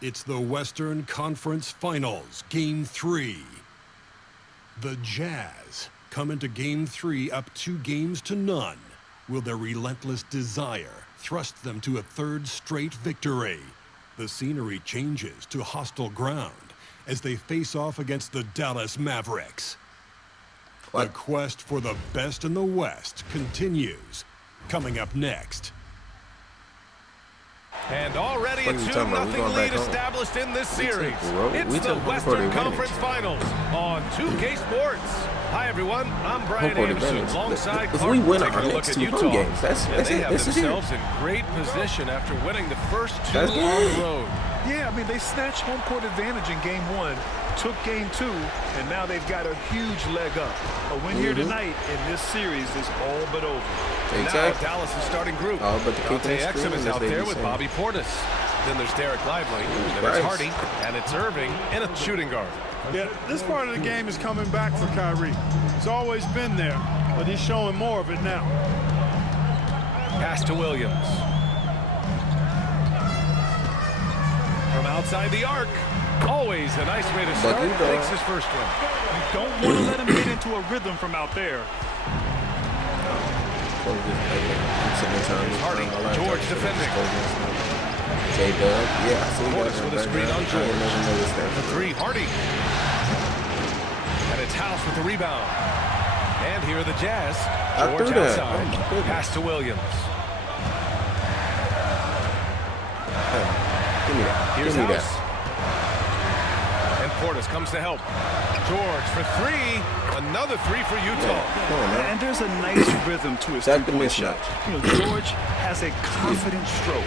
It's the Western Conference Finals, Game 3. The Jazz come into Game 3 up 2-0. Will their relentless desire thrust them to a third straight victory? The scenery changes to hostile ground as they face off against the Dallas Mavericks. What? The quest for the best in the West continues. Coming up next. And already a 2-0 lead established in this series. It's the Western Conference Finals on 2K Sports. Hi, everyone. I'm Brian Anderson, alongside if we win Taking our a look next at two Utah. home games, that's they it. have This is it. themselves in great position after winning the first two That's on good. the road. Yeah, I mean, they snatched home court advantage in Game 1, took Game 2, and now they've got a huge leg up. A win here tonight in this series is all but over. Now Dallas' starting group. All but the Dante kicking and Exum is screaming, as out they there be with saying. Bobby Portis. Then there's Derek Lively, then Bryce. it's Hardy, and it's Irving in a shooting guard. Yeah, this part of the game is coming back for Kyrie. It's always been there, but he's showing more of it now. Pass to Williams. From outside the arc. Always a nice way to start. Makes his first one. You don't want to let him get into a rhythm from out there. Hardy, George defending. J-Dub, yeah, I see Portis with a screen on George. The three, Hardy. And it's House with the rebound. And here are the Jazz. George outside. Pass to Williams. Give me that. Here's Give me House. And Portis comes to help. George for three. Another three for Utah. Come on, man. And there's a nice rhythm to his That's the three-point mismatch. shot. You know, George has a confident stroke.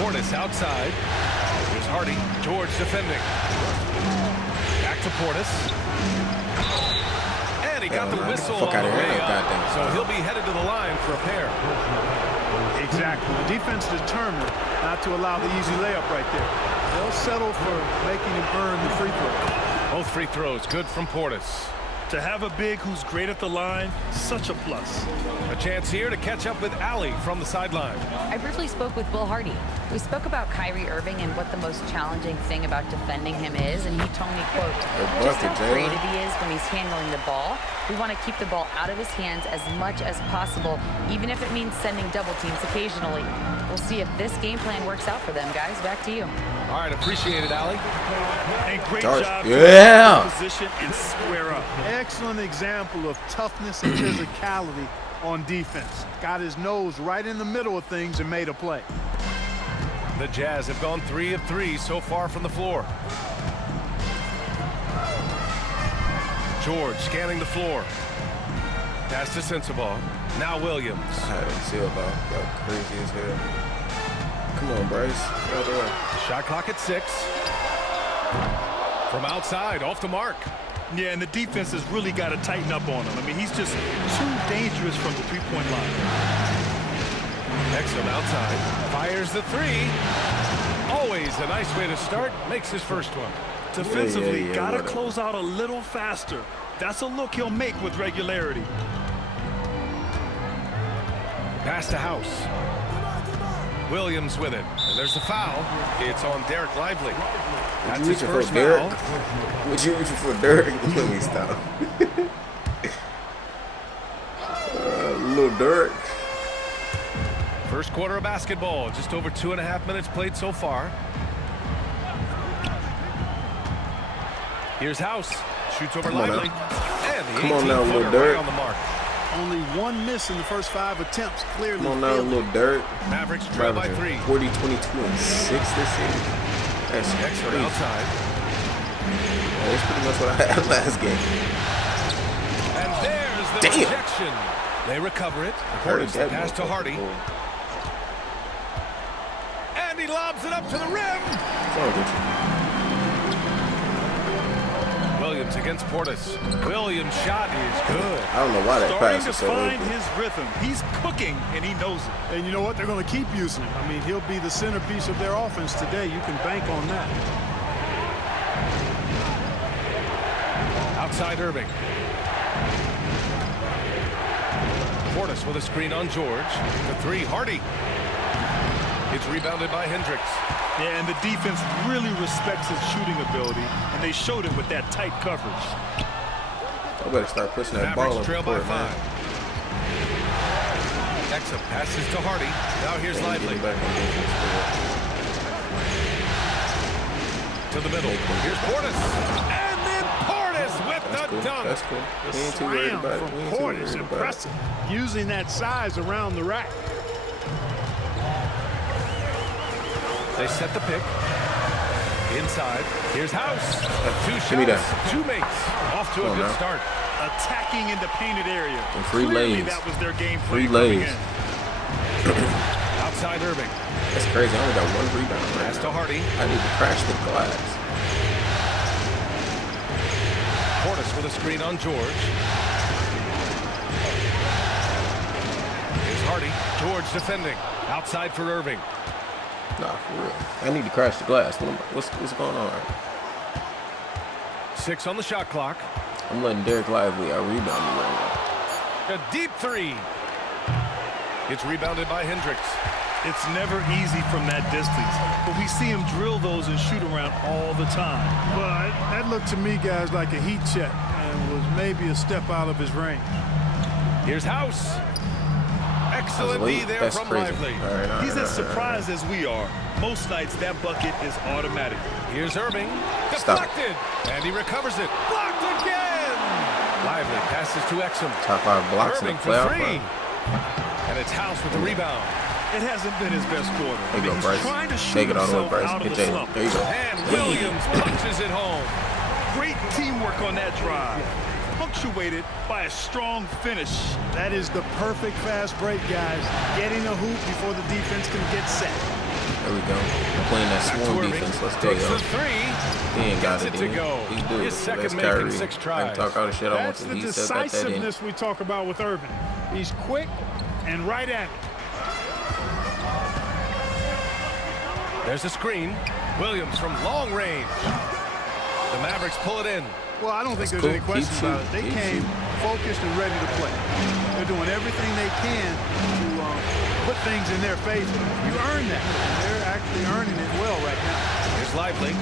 Portis outside. Here's Hardy. George defending. Back to Portis. And he got the whistle on the way up. So he'll be headed to the line for a pair. Exactly. The defense determined not to allow the easy layup right there. They'll settle for making him earn the free throw. Both free throws good from Portis. To have a big who's great at the line, such a plus. A chance here to catch up with Allie from the sideline. I briefly spoke with Will Hardy. We spoke about Kyrie Irving and what the most challenging thing about defending him is, and he told me, quote, just how creative he is when he's handling the ball. We want to keep the ball out of his hands as much as possible, even if it means sending double teams occasionally. We'll see if this game plan works out for them, guys. Back to you. All right, appreciate it, Allie. And great George. job. Yeah. Position and square up. Excellent example of toughness and physicality on defense. Got his nose right in the middle of things and made a play. The Jazz have gone 3 of 3 so far from the floor. George scanning the floor. Pass to Sensabaugh. Now Williams. I haven't seen about that crazy as hell. Come on, Bryce. Shot clock at 6. From outside, off the mark. Yeah, and the defense has really got to tighten up on him. I mean, he's just too dangerous from the three-point line. Exum outside. Fires the 3. Always a nice way to start. Makes his first one. Defensively, got to close out a little faster. That's a look he'll make with regularity. Pass to House. Williams with it. And there's the foul. It's on Derek Lively. That's his first foul. Would you reaching for Derek? Let me stop. Little Derek. First quarter of basketball. Just over 2.5 minutes played so far. Here's House. Shoots over Lively. And the 18-footer right on the mark. Only one miss in the first 5 attempts. Clearly Come on now, little Derek. Mavericks trail by 3. 40, 22, and 6 this season. That's Extra outside. That's pretty much what I had last game. And there's the rejection. They recover it. Portis the pass to Hardy. And he lobs it up to the rim. Williams against Portis. Williams' shot is good. I don't know why that pass is so Starting to open. find his rhythm. He's cooking, and he knows it. And you know what? They're going to keep using him. I mean, he'll be the centerpiece of their offense today. You can bank on that. Outside Irving. Portis with a screen on George. The 3, Hardy. It's rebounded by Hendricks. Yeah, and the defense really respects his shooting ability, and they showed it with that tight coverage. I better start pushing that ball up trail the court, by 5. man. Exum passes to Hardy. Now here's Lively. To the middle. Here's Portis. And then Portis with the dunk. That's cool. The We ain't too worried slam about it. from We ain't too worried Portis, about it. impressive. Using that size around the rack. They set the pick. Inside. Here's House. 2 Give me shots. that. 2 makes. Off to a good start. Attacking in the painted area. And free Clearly lays. that was their game plan. Free lays. Outside Irving. That's crazy. I only got 1 rebound right Pass to now. Hardy. I need to crash the glass. Portis with a screen on George. Here's Hardy. George defending. Outside for Irving. Nah, for real. I need to crash the glass. What's going on? 6 on the shot clock. I'm letting Derek Lively out-rebound me right now. A deep 3. It's rebounded by Hendricks. It's never easy from that distance, but we see him drill those and shoot around all the time. Well, that looked to me, guys, like a heat check and was maybe a step out of his range. Here's House. Excellent D there That's from crazy. Lively. All right, He's as surprised as we are. Most nights that bucket is automatic. Here's Irving. Stop. Deflected. And he recovers it. Blocked again. Lively passes to Exum. Top 5 blocks Irving in the for playoff 3. run. And it's House with the rebound. It hasn't been his best quarter. There you go, He's Bryce. trying to shoot Take it all the way, himself Bryce. out of Get the Jalen. slump. There you go. And Williams punches it home. Great teamwork on that drive. Punctuated by a strong finish. That is the perfect fast break, guys. Getting a hoop before the defense can get set. There we go. We're playing that Back to swarm Irving. defense. Let's go, Takes yo. the 3. He ain't got Gets it, it to dude. go. He's good. His second That's make in Kyrie. 6 I tries. can talk all the shit I want That's to. the He said that in. decisiveness we talk about with Irving. He's quick and right at it. There's a screen. Williams from long range. The Mavericks pull it in. Well, I don't think there's cool. any question Keep about it. shooting. They Keep came shooting. focused and ready to play. They're doing everything they can to put things in their favor. You earn that. And they're actually earning it well right now. Here's Lively.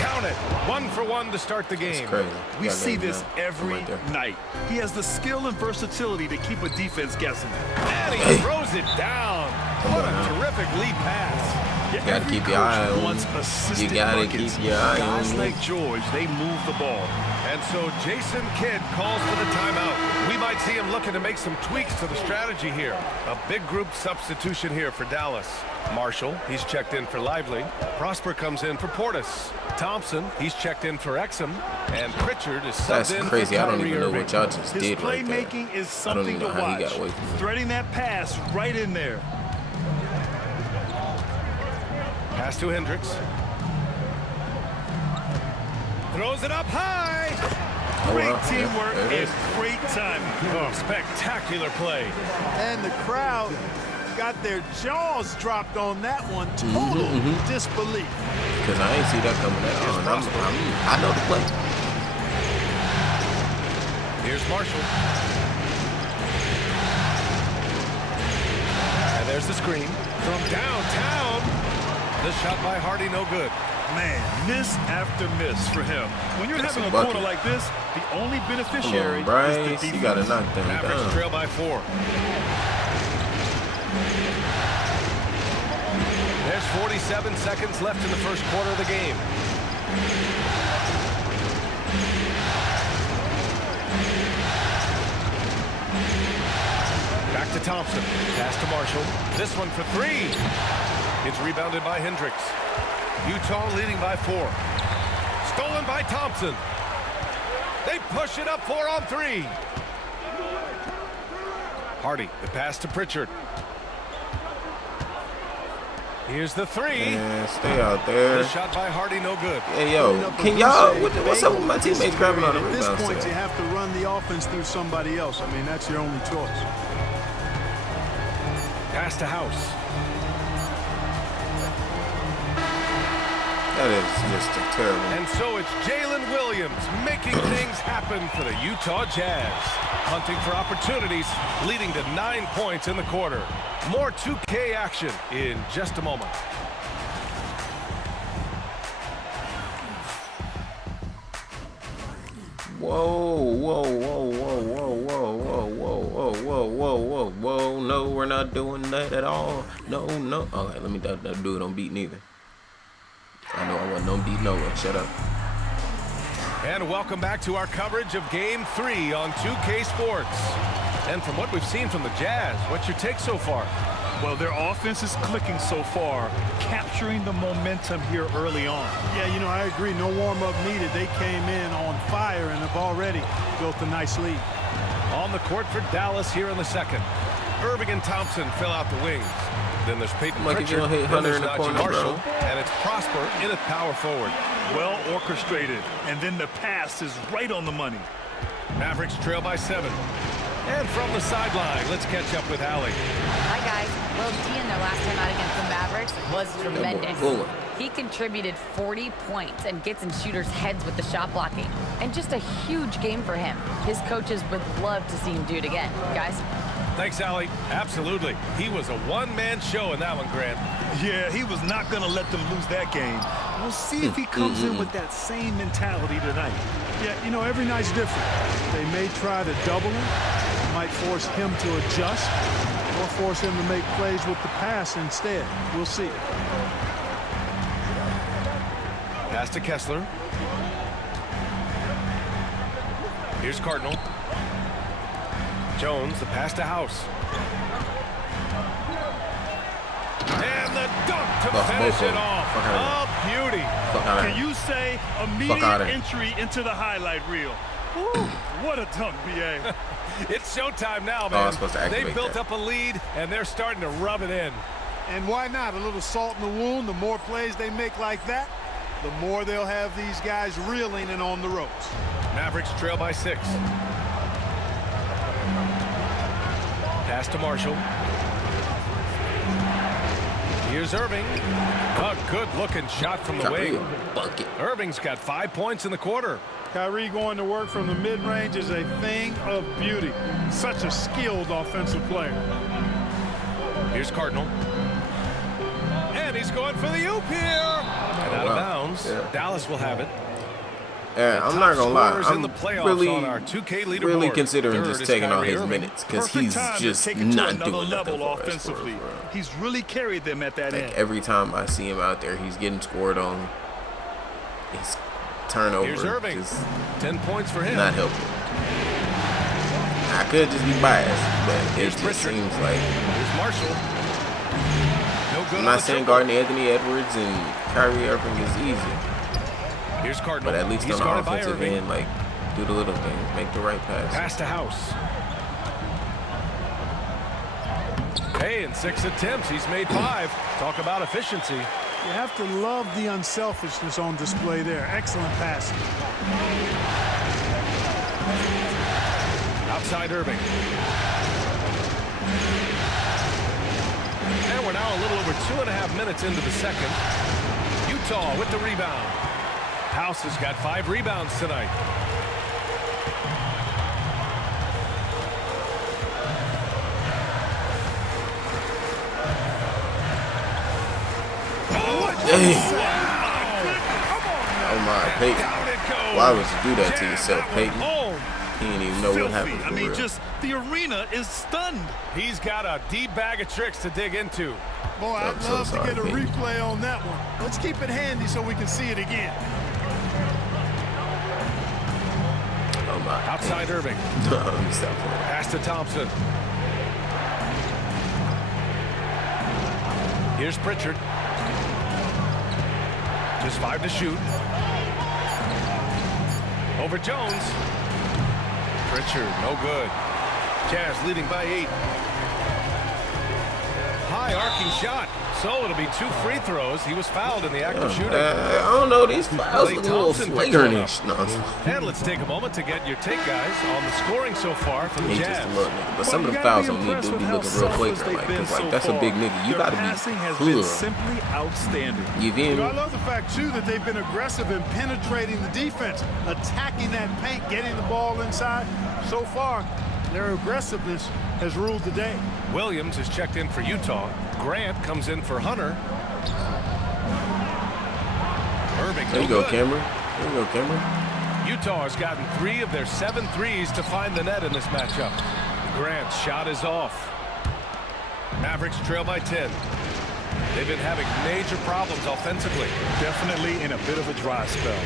Count it. 1 for 1 to start the game. It's crazy. We Yeah, see man, this yeah. every Right there. night. He has the skill and versatility to keep a defense guessing. And he Hey. throws it down. Come What on a now. terrific lead pass. Yeah, You gotta every keep your eye coach on wants him. assistant You gotta buckets. keep your eye on Guys him. like George, they move the ball. And so Jason Kidd calls for the timeout. We might see him looking to make some tweaks to the strategy here. A big group substitution here for Dallas. Marshall, he's checked in for Lively. Prosper comes in for Portis. Thompson, he's checked in for Exum. And Pritchard is subbed That's in crazy. for I don't Kyrie even know Irving. what y'all just His did right there. playmaking is I don't something even to know how he watch. got away from me. Threading that pass right in there. Pass to Hendricks. Throws it up high. Oh, Great wow. teamwork Yeah, there it and is. great timing. Oh, spectacular play. And the crowd got their jaws dropped on that one. Total disbelief. Because I ain't see that coming at all. And I know the play. Here's Marshall. And there's the screen. From downtown. The shot by Hardy, no good. Man, miss after miss for him. When you're That's having a a bucket. quarter like this, the only Come beneficiary on, Bryce. is the You got to defense. knock them Mavericks down. trail by 4. There's 47 seconds left in the first quarter of the game. Back to Thompson. Pass to Marshall. This one for 3. It's rebounded by Hendricks. Utah leading by 4. Stolen by Thompson. They push it up 4 on 3. Hardy, the pass to Pritchard. Here's the 3. Man, stay out there. The shot by Hardy, no good. Hey, yo, can y'all, what's up with my teammates grabbing on the At this rebounds point, you today? have to run the offense through somebody else. I mean, that's your only choice. Pass to House. That is just terrible. And so it's Jalen Williams making things happen for the Utah Jazz. Hunting for opportunities, leading to 9 points in the quarter. More 2K action in just a moment. Whoa, whoa, whoa, whoa, whoa, whoa, whoa, whoa, whoa, whoa, whoa, whoa, whoa. No, we're not doing that at all. No, no. All right, let me do it on beat neither. I know I wasn't on beat nowhere. Shut up. And welcome back to our coverage of Game 3 on 2K Sports. And from what we've seen from the Jazz, what's your take so far? Well, their offense is clicking so far, capturing the momentum here early on. Yeah, you know, I agree. No warm-up needed. They came in on fire and have already built a nice lead. On the court for Dallas here in the second. Irving and Thompson fill out the wings. Then there's Peyton Pritchard, then there's Najee Marshall, and it's Prosper in at power forward. Well orchestrated, and then the pass is right on the money. Mavericks trail by 7. And from the sideline, let's catch up with Allie. Hi, guys. Well, D in their last time out against the Mavericks was tremendous. He contributed 40 points and gets in shooters' heads with the shot blocking. And just a huge game for him. His coaches would love to see him do it again. Guys? Thanks, Allie. Absolutely. He was a one-man show in that one, Grant. Yeah, he was not going to let them lose that game. We'll see if he comes in with that same mentality tonight. Yeah, you know, every night's different. They may try to double him, might force him to adjust, or force him to make plays with the pass instead. We'll see. Pass to Kessler. Here's Cardinal. Jones, the pass to House. And the dunk to finish it off. A beauty. Can you say immediate entry into the highlight reel? Ooh, what a dunk, B.A. It's showtime now, man. They've built that up a lead, and they're starting to rub it in. And why not? A little salt in the wound. The more plays they make like that, the more they'll have these guys reeling and on the ropes. Mavericks trail by 6. Pass to Marshall. Here's Irving. A good-looking shot from the wing. Bucket. Irving's got 5 points in the quarter. Kyrie going to work from the mid-range is a thing of beauty. Such a skilled offensive player. Here's Cardinal. And he's going for the oop here. And out of bounds. Yeah. Dallas will have it. Yeah, I'm not gonna lie. I'm really considering just taking all his minutes because he's just not doing nothing offensively. He's really carried them at that end. Every time I see him out there, he's getting scored on. His turnover. Here's Irving. 10 points for him. Not helping. I could just be biased, but it just seems like. Here's Marshall. No good. I'm not saying guarding Anthony Edwards and Kyrie Irving is easy. Here's Cardinal. But at least on the offensive end, like, do the little things, make the right pass. Pass to House. Hey, in 6 attempts, he's made 5. Talk about efficiency. You have to love the unselfishness on display there. Excellent passing. Outside Irving. And we're now a little over 2.5 minutes into the second. Utah with the rebound. House has got 5 rebounds tonight. Oh my, Peyton. Why would you do that to yourself, Peyton? He didn't even know what happened for real. Just the arena is stunned. He's got a deep bag of tricks to dig into. Boy, I'd love to get a replay on that one. Let's keep it handy so we can see it again. Oh my. Outside Irving. Pass to Thompson. Here's Pritchard. Just 5 to shoot. Over Jones. Pritchard, no good. Jazz leading by 8. high arcing shot. So it'll be 2 free throws. He was fouled in the act of shooting. I don't know. These fouls look a little flagrant. No. And let's take a moment to get your take, guys, on the scoring so far for the He's Jazz. just a little nigga. But some of the fouls on me do be looking real flagrant. Like, cause like that's a big nigga. You gotta be been simply outstanding. You feel me? I love the fact, too, that they've been aggressive in penetrating the defense, attacking that paint, getting the ball inside. So far, their aggressiveness has ruled the day. Williams is checked in for Utah. Grant comes in for Hunter. Irving, There you go, Cameron. There you go, Cameron. Utah has gotten 3 of their 7 threes to find the net in this matchup. Grant's shot is off. Mavericks trail by 10. They've been having major problems offensively. Definitely in a bit of a dry spell.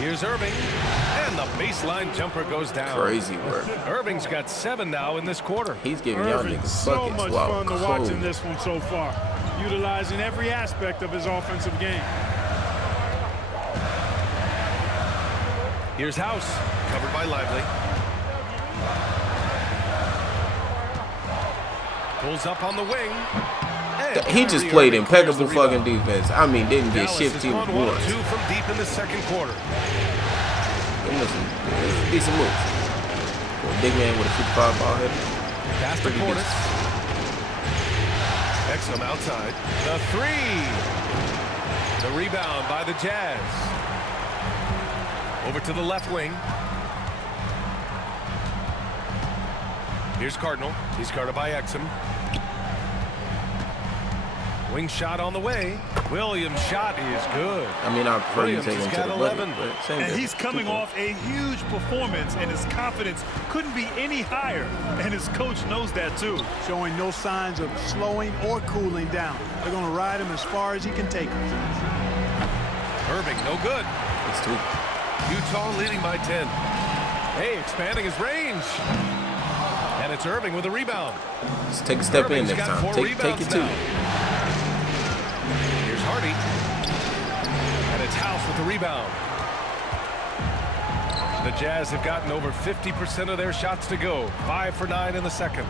Here's Irving, and the baseline jumper goes down. Crazy work. Irving's got 7 now in this quarter. He's giving y'all Irving, niggas so buckets much while fun to cold. watching this one so far, utilizing every aspect of his offensive game. Here's House, covered by Lively. Pulls up on the wing. And He just Kyrie played Irving impeccable clears the fucking rebound. defense. I mean, didn't get Dallas shit has team gone 1 of once. 2 from deep in the second quarter. Decent moves. For a big man with a 55 ball head. Pass to Pretty Portis. decent. Exum outside. The 3. The rebound by the Jazz. Over to the left wing. Here's Cardinal. He's guarded by Exum. Wing shot on the way. Williams' shot is good. I mean, I prefer you Williams take him has to got the 11. bucket, but same And difference. he's coming off a huge performance, and his confidence couldn't be any higher. And his coach knows that, too. Showing no signs of slowing or cooling down. They're going to ride him as far as he can take him. Irving, no good. It's 2. Utah leading by 10. Hey, expanding his range. And it's Irving with a rebound. Just take a step Irving's in next got time. 4 Take rebounds it 2. now. Here's Hardy. And it's House with the rebound. The Jazz have gotten over 50% of their shots to go. 5 for 9 in the second.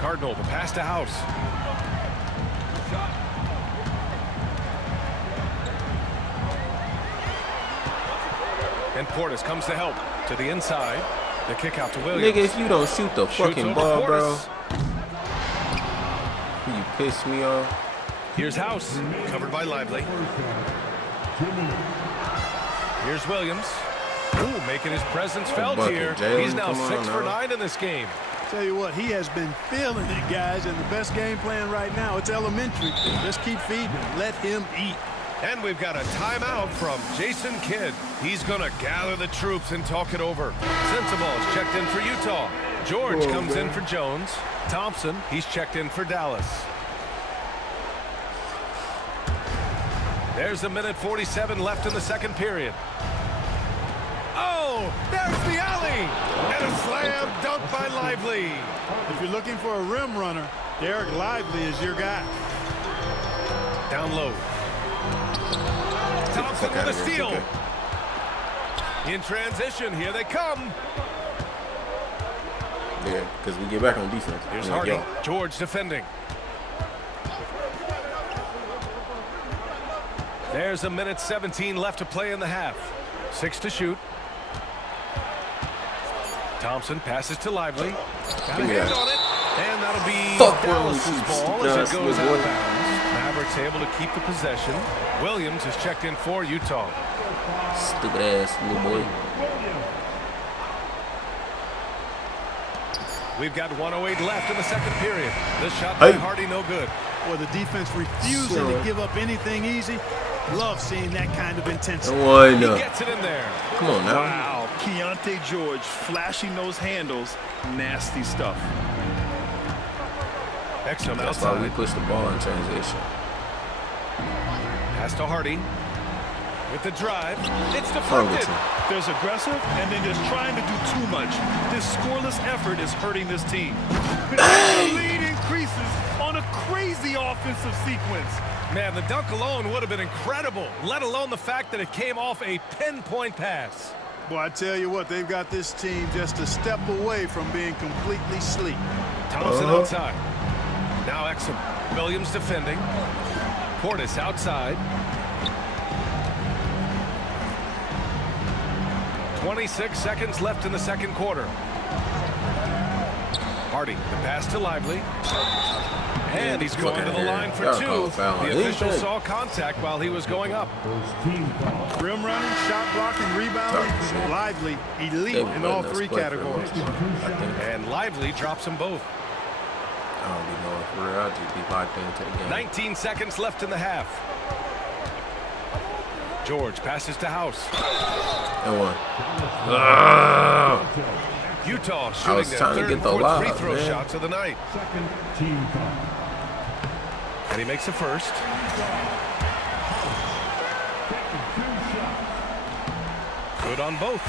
Cardinal, the pass to House. And Portis comes to help. To the inside. The kick out to Williams. Nigga, if you don't shoot the Shoots fucking over ball, bro, Portis. you piss me off. Here's House, covered by Lively. Here's Williams. Ooh, making his presence felt bucket, here. Jalen, He's now come on 6 for now. 9 in this game. Tell you what, he has been feeling it, guys, and the best game plan right now, it's elementary. Just keep feeding him. Let him eat. And we've got a timeout from Jason Kidd. He's going to gather the troops and talk it over. Sensabaugh is checked in for Utah. George comes in for Jones. Thompson, he's checked in for Dallas. There's a minute 47 left in the second period. Oh, there's the alley. And a slam dunk by Lively. If you're looking for a rim runner, Derek Lively is your guy. Down low. Thompson with a steal. In transition, here they come. Yeah, because we get back on defense. Here's I'm like, Hardy. yo, George defending. There's a minute 17 left to play in the half. 6 to shoot. Thompson passes to Lively. Got a Give me hand that. on it. And that'll be Fuck Dallas' Williams, ball you as it stupid goes ass out boy. of bounds. Mavericks able to keep the possession. Williams is checked in for Utah. stupid ass little boy. We've got 1:08 left in the second period. This shot by Hey. Hardy, no good. Or the defense refusing Sure. to give up anything easy. Love seeing that kind of intensity. Why He not? gets it in there. Come on now. Wow, Keontae George flashing those handles. Nasty stuff. Exum That's why we outside. push the ball in transition. Pass to Hardy. With the drive. It's Wrong with deflected. you? There's aggressive and then just trying to do too much. This scoreless effort is hurting this team. The lead increases on a crazy offensive sequence. Man, the dunk alone would have been incredible, let alone the fact that it came off a pinpoint pass. Boy, I tell you what, they've got this team just a step away from being completely sleep. Thompson outside. Now Exum. Williams defending. Portis outside. 26 seconds left in the second quarter. Hardy, the pass to Lively. And he's going to the line for two. The official saw contact while he was going up. Rim running, shot blocking, rebounding. Lively, elite in all three categories. And Lively drops them both. I don't even know if we're out to be locked into the game. 19 seconds left in the half. George passes to House. And one. Utah shooting their third and fourth free throw shots of the night. And he makes the first. Good on both.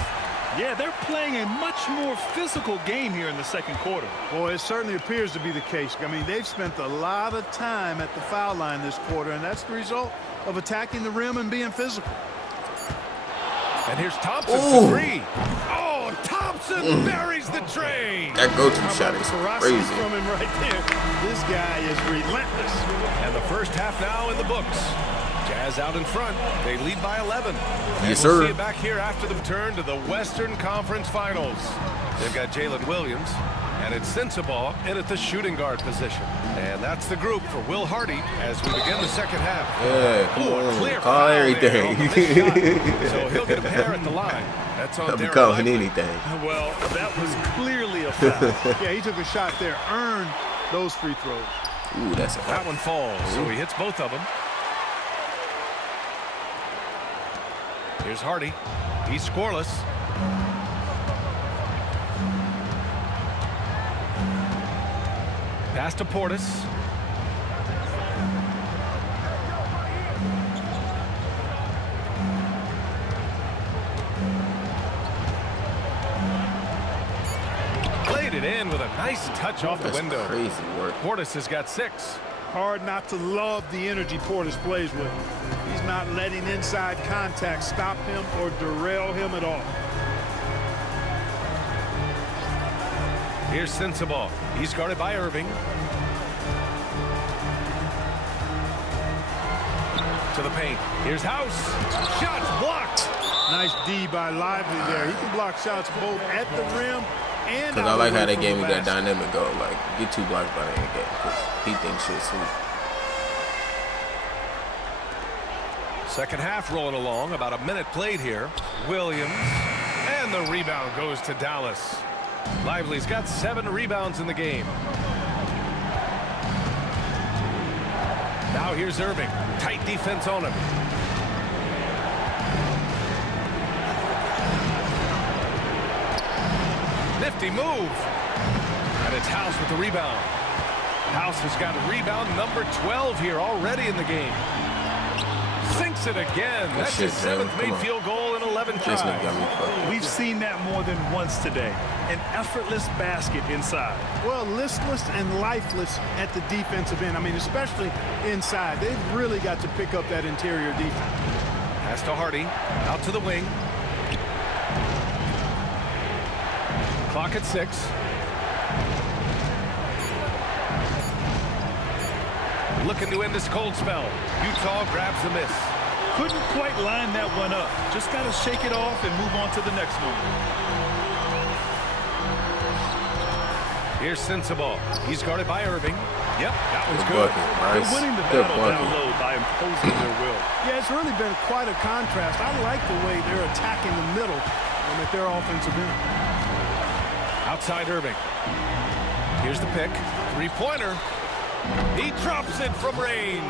Yeah, they're playing a much more physical game here in the second quarter. Boy, it certainly appears to be the case. I mean, they've spent a lot of time at the foul line this quarter, and that's the result of attacking the rim and being physical. And here's Thompson for three. Oh, Thompson buries the train. That go-to shot is crazy. From him right there. This guy is relentless. And the first half now in the books. Jazz out in front. They lead by 11. Yes, we'll sir. see it back here after the return to the Western Conference Finals. They've got Jalen Williams, and it's Sensabaugh in at the shooting guard position. And that's the group for Will Hardy as we begin the second half. Yeah, come on. Clear Call everything. So he'll get a pair at the line. That's on I'll be Darren calling Lively. anything. Well, that was clearly a foul. Yeah, he took a shot there, earned those free throws. Ooh, that's a That one falls, so he hits both of them. Here's Hardy. He's scoreless. Pass to Portis. Played it in with a nice touch off the window. Crazy work. Portis has got 6. Hard not to love the energy Portis plays with. He's not letting inside contact stop him or derail him at all. Here's Sensabaugh. He's guarded by Irving. To the paint. Here's House. Shots blocked. Nice D by Lively there. He can block shots both at the rim and Because I like how that game got dynamic go. Like, get 2 blocks by the end game. Because he thinks shit sweet. Second half rolling along. About a minute played here. Williams. And the rebound goes to Dallas. Lively's got 7 rebounds in the game. Now here's Irving. Tight defense on him. Nifty move. And it's House with the rebound. House has got rebound number 12 here already in the game. Sinks it again. That's his 7th made field goal in 11 tries. We've seen that more than once today. An effortless basket inside. Well, listless and lifeless at the defensive end. I mean, especially inside. They've really got to pick up that interior defense. Pass to Hardy. Out to the wing. Clock at 6. Looking to end this cold spell. Utah grabs the miss. Couldn't quite line that one up. Just got to shake it off and move on to the next one. Here's Sensabaugh. He's guarded by Irving. Yep, that one's Good good. bucket. They're Nice. winning the Good battle down bucket. low by imposing their will. Yeah, it's really been quite a contrast. I like the way they're attacking the middle at their offensive end. Outside Irving. Here's the pick. 3-pointer. He drops it from range.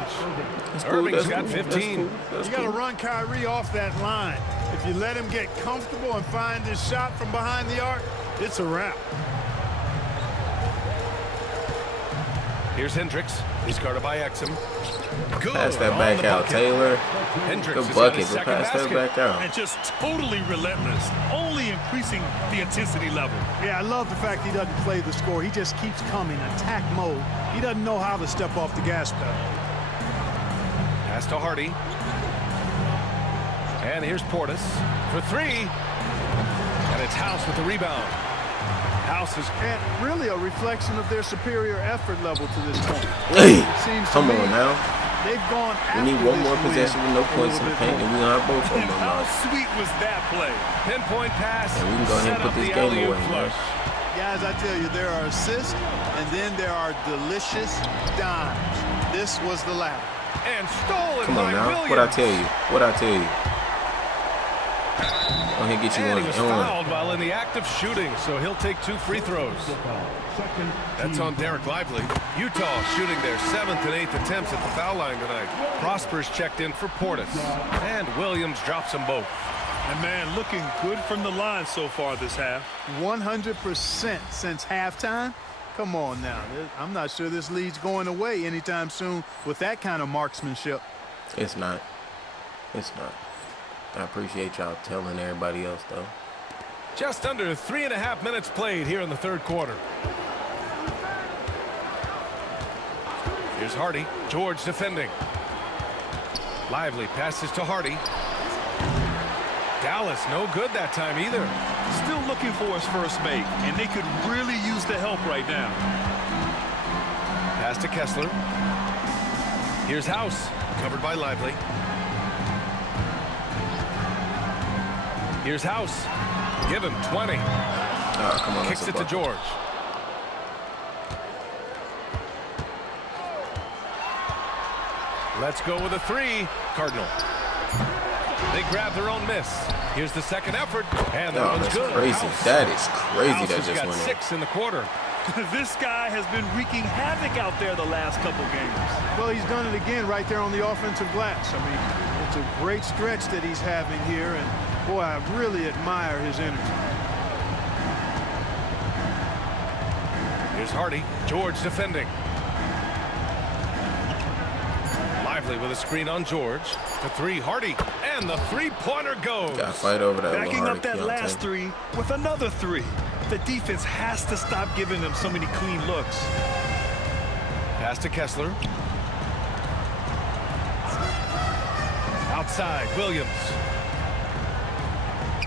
Irving's got 15. You got to run Kyrie off that line. If you let him get comfortable and find his shot from behind the arc, it's a wrap. Here's Hendricks. He's guarded by Exum. Good. Pass that on back the out, bucket. Taylor. Hendricks Good has got bucket, his but second pass that basket. back out. And just totally relentless. Only increasing the intensity level. Yeah, I love the fact he doesn't play the score. He just keeps coming, attack mode. He doesn't know how to step off the gas pedal. Pass to Hardy. And here's Portis for 3. And it's House with the rebound. House is... And really a reflection of their superior effort level to this point. Hey, It seems to come me on now. they've gone We need after one this more win possession with no a points in little the bit paint, more. and we gonna have both of them How unlocked. sweet was that play? Pinpoint pass. And we can go ahead and Set put up this the game alley-oop away, man. flush. Guys, I tell you, there are assists, and then there are delicious dimes. This was the latter. And stolen Come on by now. Williams. What I tell you? What I tell you? Go ahead and get you And one. he was And one. fouled while in the act of shooting, so he'll take 2 free throws. That's on Derek Lively. Utah shooting their 7th and 8th attempts at the foul line tonight. Prosper's checked in for Portis. And Williams drops them both. And man, looking good from the line so far this half. 100% since halftime. Come on now. I'm not sure this lead's going away anytime soon with that kind of marksmanship. It's not. It's not. I appreciate y'all telling everybody else, though. Just under 3.5 minutes played here in the 3rd quarter. Here's Hardy. George defending. Lively passes to Hardy. Dallas no good that time either. Still looking for his first make, and they could really use the help right now. Pass to Kessler. Here's House. Covered by Lively. Here's House. Give him 20. Oh, come on. Kicks it to George. Let's go with a 3. Cardinal. They grab their own miss. Here's the second effort, and that one's that's good. crazy. House. That is crazy. House That has just got went in. 6 in the quarter. This guy has been wreaking havoc out there the last couple games. Well, he's done it again right there on the offensive glass. I mean, it's a great stretch that he's having here, and boy, I really admire his energy. Here's Hardy. George defending. Lively with a screen on George. The 3, Hardy. And the 3-pointer goes. Got to fight over that. Backing Hardy up that Keontae. last 3 with another 3. The defense has to stop giving them so many clean looks. Pass to Kessler. Outside, Williams.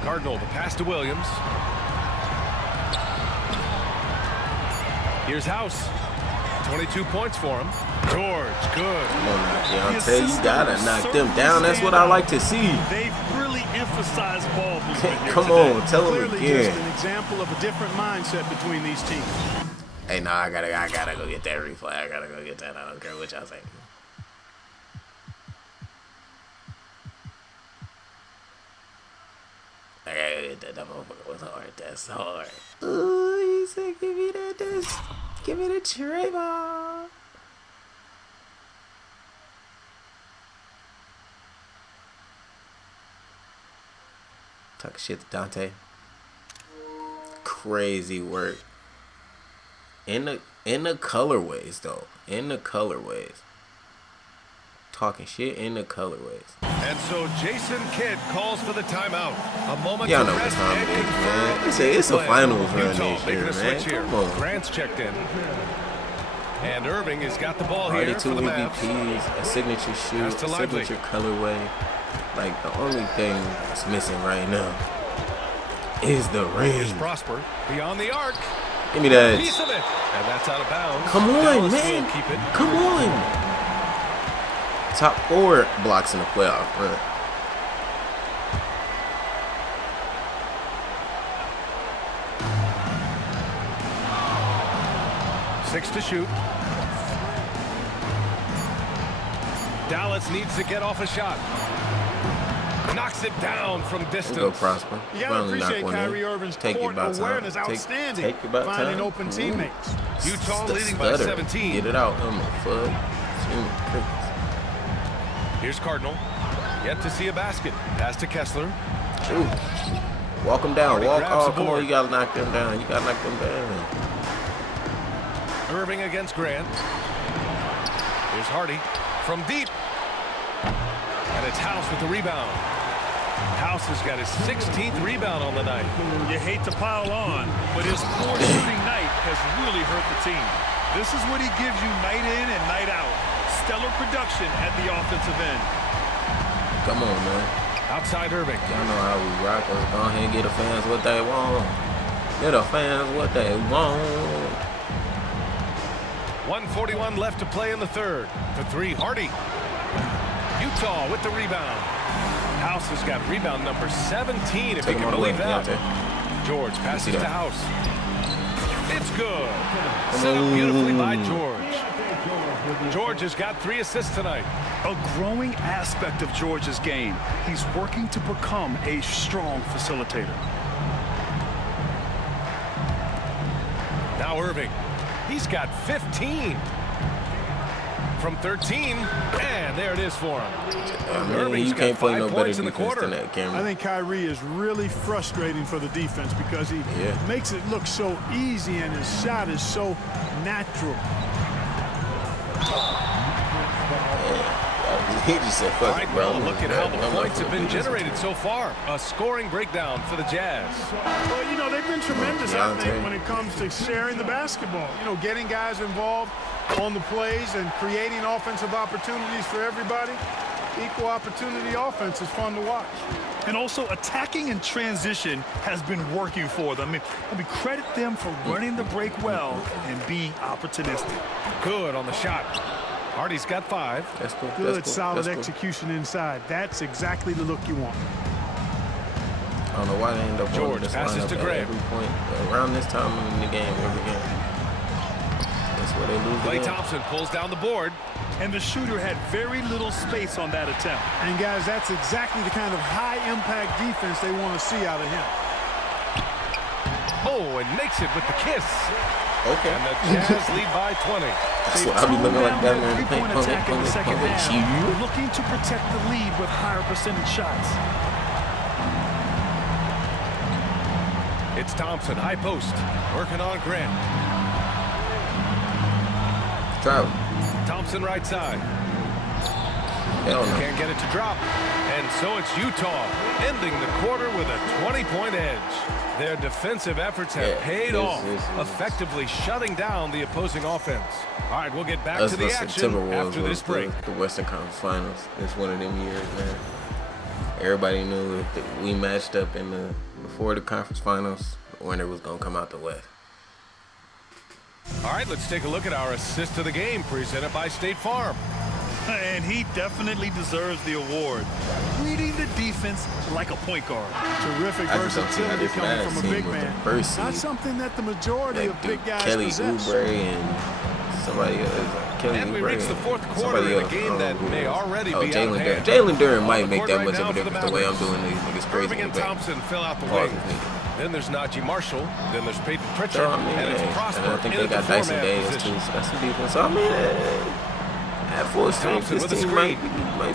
Cardinal, the pass to Williams. Here's House. 22 points for him. George, good. Come on now, Keontae. You got to knock them down. That's what I like to see. They've really emphasized ball movement here Come today. on, tell them Clearly just again. an example of a different mindset between these teams. Hey, no, I gotta go get that replay. I gotta go get that. I don't care what y'all think. I gotta get that. That motherfucker was hard. That's hard. Ooh, he said, give me that. Give me the tray ball. Talk shit to Dante. Crazy work. In the colorways though. In the colorways. Talking shit in the colorways. And so Jason Kidd calls for the timeout. A moment Y'all to know what rest time and it is, confirm man. the It's game a plan. finals run Utah this making year, a switch man. here. Come on. Grant's checked in. And Irving has got the ball Already here 2 for the Mavs. MVPs, a signature shoe, Pass a to Lively. signature colorway. Like, the only thing that's missing right now is the Here's ring. Prosper beyond the arc. Give me that. Piece of it. And that's out of bounds. Come on, Dallas man. will keep it. Come on. Top 4 blocks in the playoff run. Six to shoot. Dallas needs to get off a shot. Knocks it down from distance. Go Prosper. You gotta Finally knock appreciate one in. Kyrie Irving's Take court it about time. awareness outstanding. Take it about finding time. open Ooh. teammates. Utah The leading by stutter. 17. Get it out. I'm a fuck. Crickets. Here's Cardinal. Yet to see a basket. Pass to Kessler. Ooh. Walk them down. Hardy Walk. grabs Oh, the come board. on. You gotta knock them down. You gotta knock them down. Irving against Grant. Here's Hardy from deep. And it's House with the rebound. House has got his 16th rebound on the night. You hate to pile on, but his poor shooting night has really hurt the team. This is what he gives you night in and night out. Stellar production at the offensive end. Come on, man. Outside Irving. Y'all know how we rock. Let's go ahead and get the fans what they want. Get the fans what they want. 1:41 left to play in the third. For three, Hardy. Utah with the rebound. House has got rebound number 17, if you can believe that. George passes to House. It's good. Set up beautifully by George. George has got 3 assists tonight. A growing aspect of George's game. He's working to become a strong facilitator. Now Irving. He's got 15. From 13, and there it is for him. Irving's you can't play no better defense than that, Cameron. I think Kyrie is really frustrating for the defense because he makes it look so easy and his shot is so natural. He just said, fuck it, bro. Well, look at how the points have been generated so far. A scoring breakdown for the Jazz. Well, you know, they've been tremendous, I think, when it comes to sharing the basketball. You know, getting guys involved on the plays and creating offensive opportunities for everybody. Equal opportunity offense is fun to watch. And also attacking in transition has been working for them. I mean, credit them for running the break well and being opportunistic. Good on the shot. Hardy's got 5. That's cool. Good, solid execution inside. That's exactly the look you want. I don't know why they end up George passes to Gray. Every point around this time in the game, every game. That's where they lose. Klay Thompson pulls down the board. And the shooter had very little space on that attempt. And guys, that's exactly the kind of high-impact defense they want to see out of him. Oh, and makes it with the kiss. Okay. And the Jazz lead by 20. That's what I'll be looking like down there in the paint. Attack in the second half, looking to protect the lead with higher percentage shots. It's Thompson, high post, working on Grant. Travel. Thompson right side. Hell no. Can't get it to drop. And so it's Utah ending the quarter with a 20-point edge. Their defensive efforts have paid off, effectively shutting down the opposing offense. All right, we'll get back to the action after this break. The Western Conference Finals. It's one of them years, man. Everybody knew if we matched up before the conference finals, the winner was going to come out the West. All right, let's take a look at our assist of the game presented by State Farm. And he definitely deserves the award. Reading the defense like a point guard. Terrific versatility coming from a big man. Not something that the majority of big guys Kelly possess. Oubre and somebody else. And we reach the fourth quarter in a game that may already be out of hand. Jalen Duren might make that much of a difference the way I'm doing these niggas crazy. Irving and Thompson fill out the way. Then there's Najee Marshall. Then there's Peyton Pritchard. And it's Prosper. And I think they got Dyson Davis too, so that's some defense. So I mean, at full strength, this team might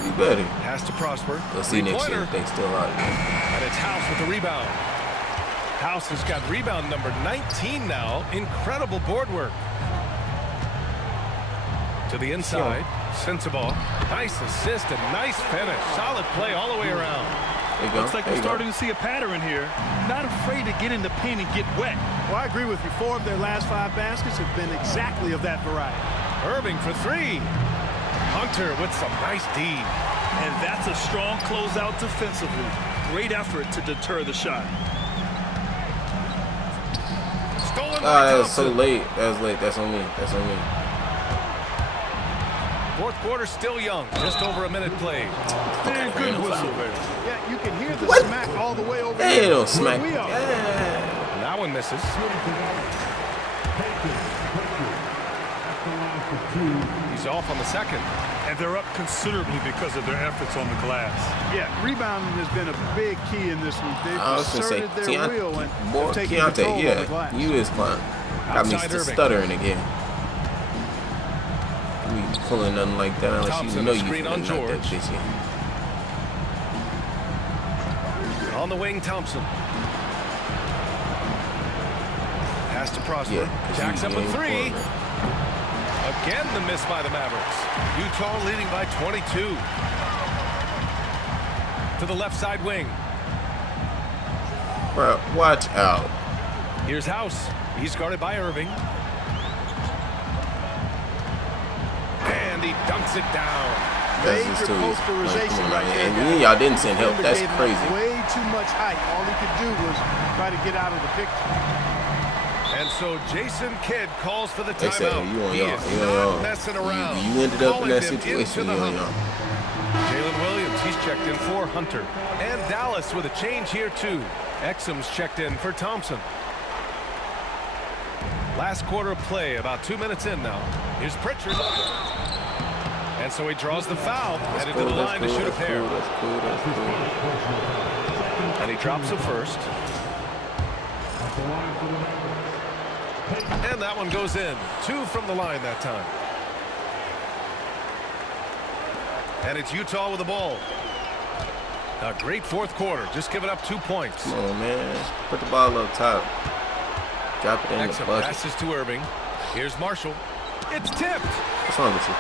be better. Pass to Prosper. We'll see next year if they still out. And it's House with the rebound. House has got rebound number 19 now. Incredible board work. To the inside. Sensible. Nice assist and nice finish. Solid play all the way around. Looks like we're starting to see a pattern here. Not afraid to get in the paint and get wet. Well, I agree with you. 4 of their last 5 baskets have been exactly of that variety. Irving for 3. Hunter with some nice D. And that's a strong closeout defensively. Great effort to deter the shot. Stolen by that was Thompson. so late. That was late. That's on me. That's on me. Fourth quarter still young. Just over a minute played. Man, good whistle there. Yeah, you can hear the smack all the way over Ain't here. no smack. We are. That one misses. He's off on the second. And they're up considerably because of their efforts on the glass. Yeah, rebounding has been a big key in this one. They've I was gonna say, asserted their will and boy, taken control of the Keontae, glass. you is fine. Got me Outside Irving. stuttering again. We pulling nothing like that unless Thompson, you know you screen finna on knock that George. bitch in. On the wing, Thompson. Pass to Prosper. Yeah, Jacks up with 3. Again, the miss by the Mavericks. Utah leading by 22. To the left side wing. Bro, watch out. Here's House. He's guarded by Irving. And he dunks it down. That's just Major too easy. posterization Like, right there, and guys. y'all didn't send help. Defender That's gave him crazy. Way too much height. All he could do was try to get out of the picture. And so Jason Kidd calls for the They said timeout. you on He y'all. is You on not y'all. messing around. You ended up in Calling that them situation. into You the on huddle. y'all. Jalen Williams, he's checked in for Hunter. And Dallas with a change here too. Exum's checked in for Thompson. Last quarter of play, about 2 minutes in now. Here's Pritchard. And so he draws the foul, headed to the line to shoot a pair. That's cool. And he drops it first. And that one goes in. 2 from the line that time. And it's Utah with the ball. A great fourth quarter. Just giving up 2 points. Come on, man. Put the ball up top. Drop it in the Exum bucket. passes to Irving. Here's Marshall. It's tipped. What's wrong with you?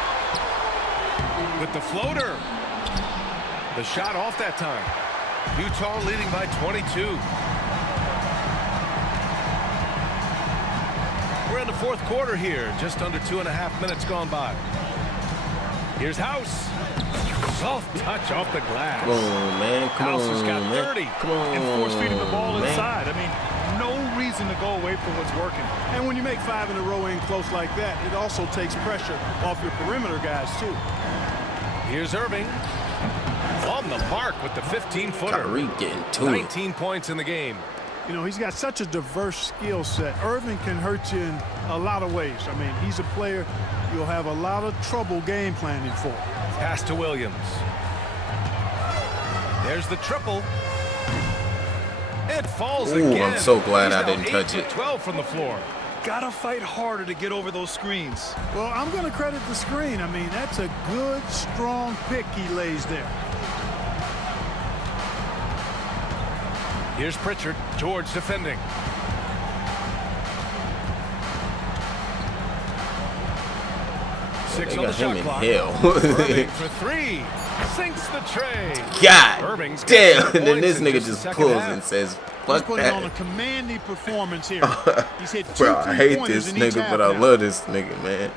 With the floater. The shot off that time. Utah leading by 22. We're in the fourth quarter here. Just under 2.5 minutes gone by. Here's House. Soft touch off the glass. Come on, man. Come House on, has got man. 30. Come on, And force feeding the ball man. inside. I mean, no reason to go away from what's working. And when you make 5 in a row in close like that, it also takes pressure off your perimeter guys, too. Here's Irving. On the mark with the 15-footer. Kyrie getting to 19 points in the game. You know, he's got such a diverse skill set. Irving can hurt you in a lot of ways. I mean, he's a player you'll have a lot of trouble game planning for. Pass to Williams. There's the triple. It falls Ooh, again. I'm so glad He's I now didn't 8 touch for it. 12 from the floor. Gotta fight harder to get over those screens. Well, I'm going to credit the screen. I mean, that's a good, strong pick he lays there. Here's Pritchard. George defending. They 6 on got the shot him in clock. hell. Irving for 3. Sinks the tray. God Irving's got damn. 10 And then points this in nigga the just second pulls half. and says, He's fuck putting on a that. commanding performance here. He's hit 2 Bro, I hate three-pointers this in each nigga, half but I now. love this nigga, man.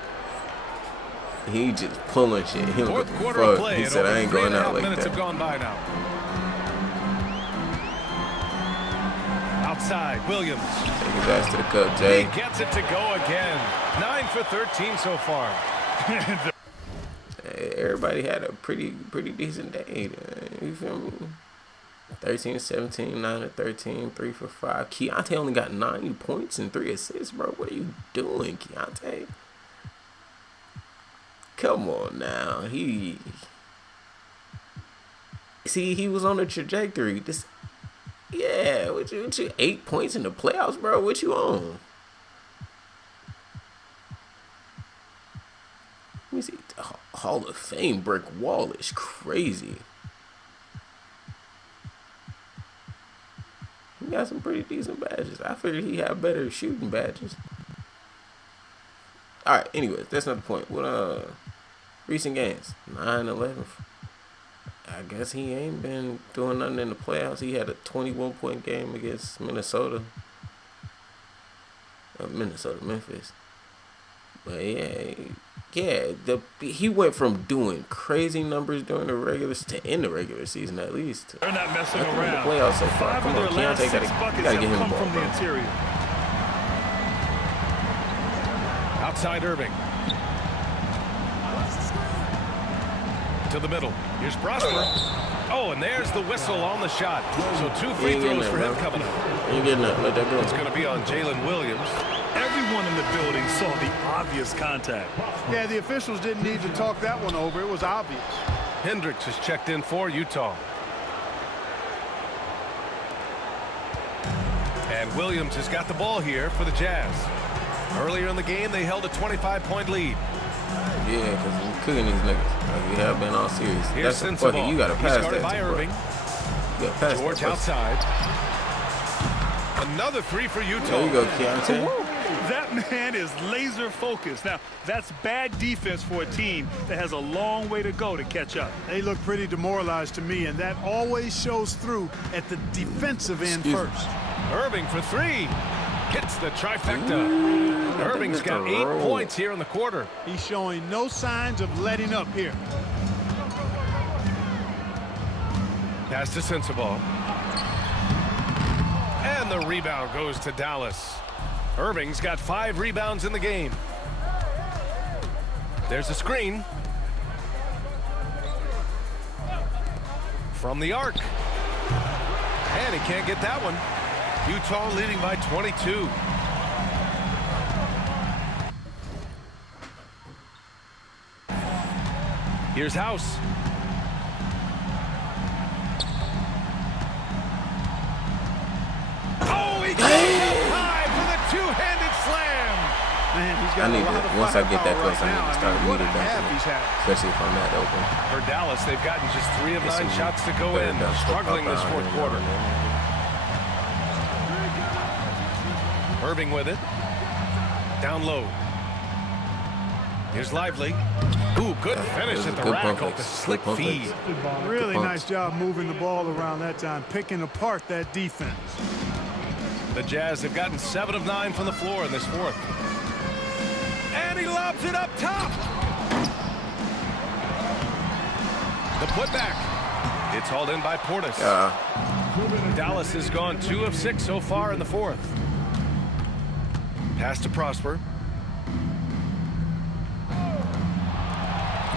He just pulling shit. He don't Fourth give a quarter of fuck. play. He and said, over I ain't going 3.5 out like minutes have that. gone by now. Outside, Williams. Take his ass to the cup, He Jay. gets it to go again. 9 for 13 so far. Everybody had a pretty decent day. You feel me? 13-17, 9-13, 3 for 5. Keontae only got 9 points and 3 assists, bro. What are you doing, Keontae? Come on now. He was on a trajectory. What you 8 points in the playoffs, bro? What you on? Let me see. Hall of Fame brick wall is crazy. He got some pretty decent badges. I figured he had better shooting badges. All right. Anyways, that's not the point. What recent games? 9-11. I guess he ain't been doing nothing in the playoffs. He had a 21-point game against Minnesota. Memphis. But he went from doing crazy numbers during the regular to in the regular season at least. They're not messing Nothing in around. the playoffs so far. 5 Come of on, their last Keontae 6 gotta buckets get have him the come ball, from the bro. interior. Outside Irving. To the middle. Here's Prosper. Oh, and there's the whistle on the shot. So 2 free ain't getting throws that, for him bro. coming up. Ain't getting that. Let that go. It's going to be on Jalen Williams. Everyone in the building saw the obvious contact. Yeah, the officials didn't need to talk that one over. It was obvious. Hendricks has checked in for Utah. And Williams has got the ball here for the Jazz. Earlier in the game, they held a 25-point lead. Yeah, because we're cooking these niggas. Like we have been all series. Here's That's a Sensabaugh. fucking, you got to He's pass guarded that by to, bro. Irving. You got to pass George that. outside. Another 3 for Utah. There you go, Keontae. That man is laser focused. Now, that's bad defense for a team that has a long way to go to catch up. They look pretty demoralized to me, and that always shows through at the defensive end first. Irving for 3. Hits the trifecta. Irving's got 8 points here in the quarter. He's showing no signs of letting up here. Pass to Sensabaugh. And the rebound goes to Dallas. Irving's got 5 rebounds in the game. There's a screen. From the arc. And he can't get that one. Utah leading by 22. Here's House. Oh, he goes up high for the two-handed slam. Man, he's I got need a lot to, of once I get that firepower close, I need to right start now. What a meter half dunking, he's had. especially if I'm that open. For Dallas, they've gotten just 3 of 9 Get some shots to go in. better dunks Struggling pop this out fourth and quarter. all that. Irving with it. Down low. Here's Lively. Ooh, good finish Those at are the good rack pump off the fakes. slick Good pump feed. fakes. Really Good nice pumps. job moving the ball around that time, picking apart that defense. The Jazz have gotten 7 of 9 from the floor in this fourth. And he lobs it up top. The putback. It's hauled in by Portis. Dallas has gone 2 of 6 so far in the fourth. Pass to Prosper.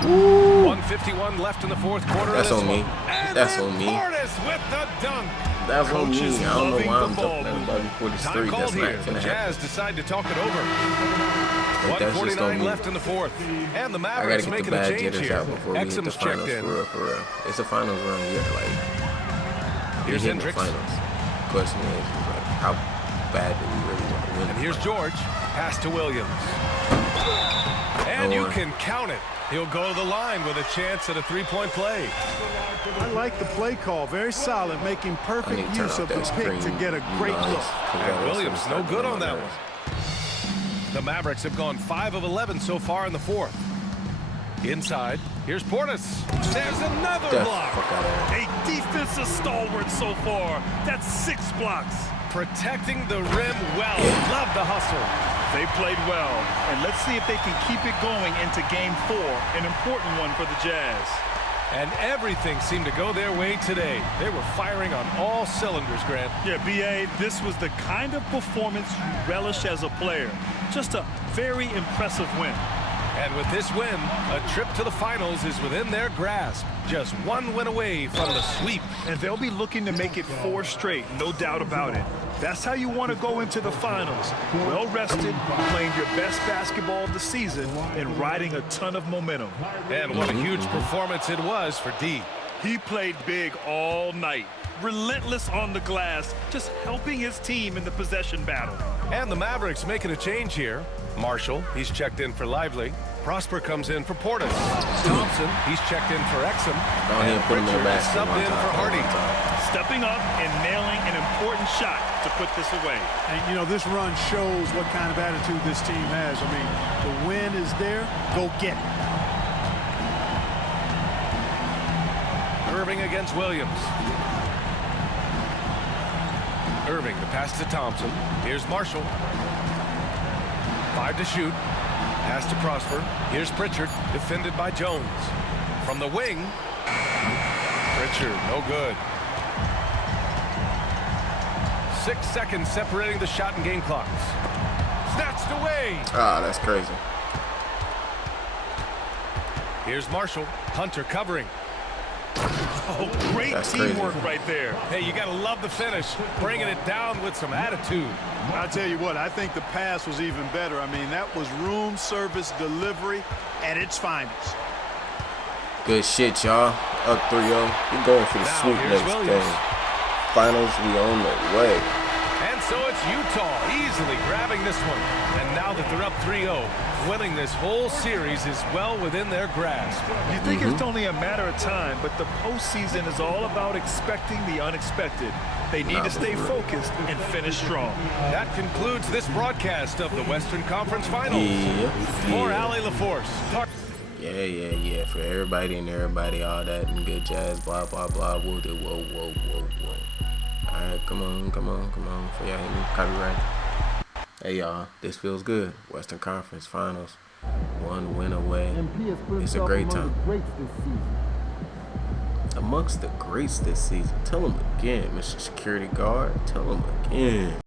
1:51 left in the fourth quarter. That's of this on me. one. And That's then on me. Portis with the dunk. That's on me. Coaches I don't know loving why the I'm ball talking about before this Time three. called That's here. not The gonna happen. Jazz decide to talk it over. Like, that's just on 1:49 me. left in the fourth. And the I gotta Mavericks get the making a bad change jitters here. out before we hit the Exum's checked finals. in. For real. It's a finals run year. Like, Here's we hitting the Hendricks. finals. Question is, like, how bad do we really want to win? And here's George. Pass to Williams. And you can count it. He'll go to the line with a chance at a 3-point play. I like the play call. Very solid, making I perfect need to turn use off of the that pick screen. to get a great Nice. look. And Williams no good on that one. The Mavericks have gone 5 of 11 so far in the fourth. Inside, here's Portis. There's another Get the block. fuck out of here. A defensive stalwart so far. That's 6 blocks. Protecting the rim well. Love the hustle. They played well, and let's see if they can keep it going into Game 4, an important one for the Jazz. And everything seemed to go their way today. They were firing on all cylinders, Grant. Yeah, B.A., this was the kind of performance you relish as a player. Just a very impressive win. And with this win, a trip to the finals is within their grasp. Just 1 win away from the sweep. And they'll be looking to make it 4 straight, no doubt about it. That's how you want to go into the finals. Well rested, playing your best basketball of the season, and riding a ton of momentum. And what a huge performance it was for D. He played big all night. Relentless on the glass, just helping his team in the possession battle. And the Mavericks making a change here. Marshall, he's checked in for Lively. Prosper comes in for Portis. Thompson, he's checked in for Exum. Go ahead and put him in the Pritchard basket subbed one in time, for Hardy. one time. Stepping up and nailing an important shot to put this away. And, you know, this run shows what kind of attitude this team has. I mean, the win is there. Go get it. Irving against Williams. Irving, the pass to Thompson. Here's Marshall. 5 to shoot. Pass to Prosper. Here's Pritchard, defended by Jones. From the wing, Pritchard, no good. 6 seconds separating the shot and game clocks. Snatched away. Ah, that's crazy. Here's Marshall. Hunter covering. Oh, great That's teamwork crazy. right there. Hey, you got to love the finish. Bringing it down with some attitude. I tell you what, I think the pass was even better. I mean, that was room service delivery at its finest. Good shit, y'all. Up 3-0. We're going for the Now, sweep here's next Williams. game. Finals, we on the way. And so it's Utah easily grabbing this one. And now that they're up 3-0, winning this whole series is well within their grasp. You think it's only a matter of time, but the postseason is all about expecting the unexpected. They need to stay focused and finish strong. That concludes this broadcast of the Western Conference Finals. For Yeah. Allie LaForce. Yeah. For everybody and everybody, all that and good jazz, blah, blah, blah. Whoa. All right, come on. Before y'all hit me, copyright. Hey, y'all, this feels good. Western Conference Finals. 1 win away. It's a great time. Amongst the greats this season. Tell them again, Mr. Security Guard. Tell them again.